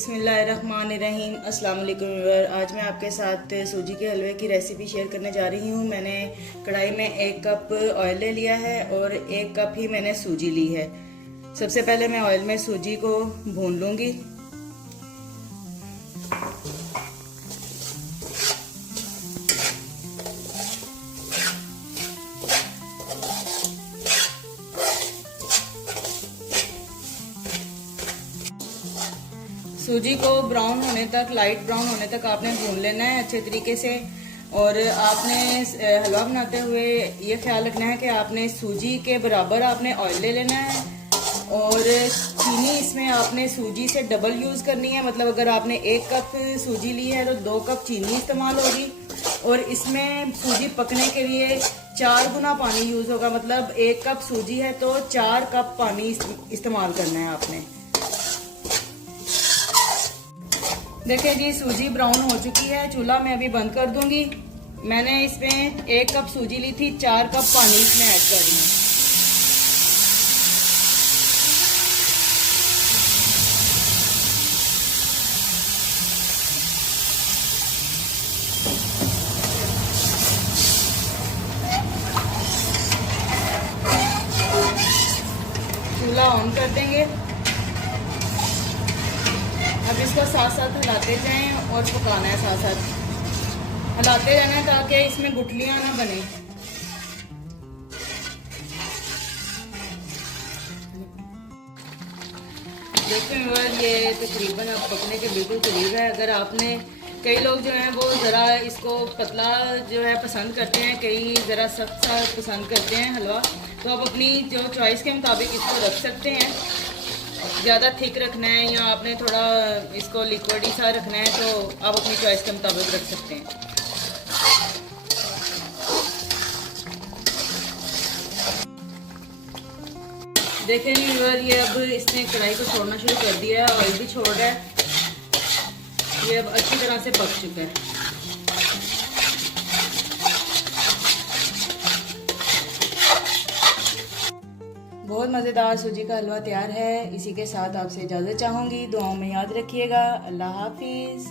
बिस्मिल्लाहिर्रहमानिर्रहीम। अस्सलाम वालेकुम व्यूअर। आज मैं आपके साथ सूजी के हलवे की रेसिपी शेयर करने जा रही हूँ। मैंने कढ़ाई में 1 कप ऑयल ले लिया है और 1 कप ही मैंने सूजी ली है। सबसे पहले मैं ऑयल में सूजी को भून लूँगी। सूजी को ब्राउन होने तक, लाइट ब्राउन होने तक आपने भून लेना है अच्छे तरीके से। और आपने हलवा बनाते हुए ये ख्याल रखना है कि आपने सूजी के बराबर आपने ऑयल ले लेना है। और चीनी इसमें आपने सूजी से डबल यूज़ करनी है। मतलब अगर आपने 1 कप सूजी ली है तो 2 कप चीनी इस्तेमाल होगी। और इसमें सूजी पकने के लिए 4 गुना पानी यूज़ होगा। मतलब 1 कप सूजी है तो 4 कप पानी इस्तेमाल करना है आपने। देखिए जी, सूजी ब्राउन हो चुकी है। चूल्हा मैं अभी बंद कर दूंगी। मैंने इसमें 1 कप सूजी ली थी, 4 कप पानी इसमें ऐड कर दूंगी। चूल्हा ऑन कर देंगे। अब इसको साथ साथ हिलाते जाएं और पकाना है। साथ साथ हिलाते रहना है ताकि इसमें गुठलियां ना बने। देखें ये तकरीबन अब पकने के बिल्कुल करीब है। अगर आपने, कई लोग जो हैं वो ज़रा इसको पतला जो है पसंद करते हैं, कई ज़रा सख्त सा पसंद करते हैं हलवा। तो आप अपनी जो चॉइस के मुताबिक इसको रख सकते हैं। ज़्यादा थिक रखना है या आपने थोड़ा इसको लिक्विड ही सा रखना है तो आप अपनी चॉइस के मुताबिक रख सकते हैं। देखें ये अब इसने कढ़ाई को छोड़ना शुरू कर दिया है, ऑयल भी छोड़ रहा है। ये अब अच्छी तरह से पक चुका है। बहुत मज़ेदार सूजी का हलवा तैयार है। इसी के साथ आपसे इजाज़त चाहूँगी। दुआओं में याद रखिएगा। अल्लाह हाफिज़।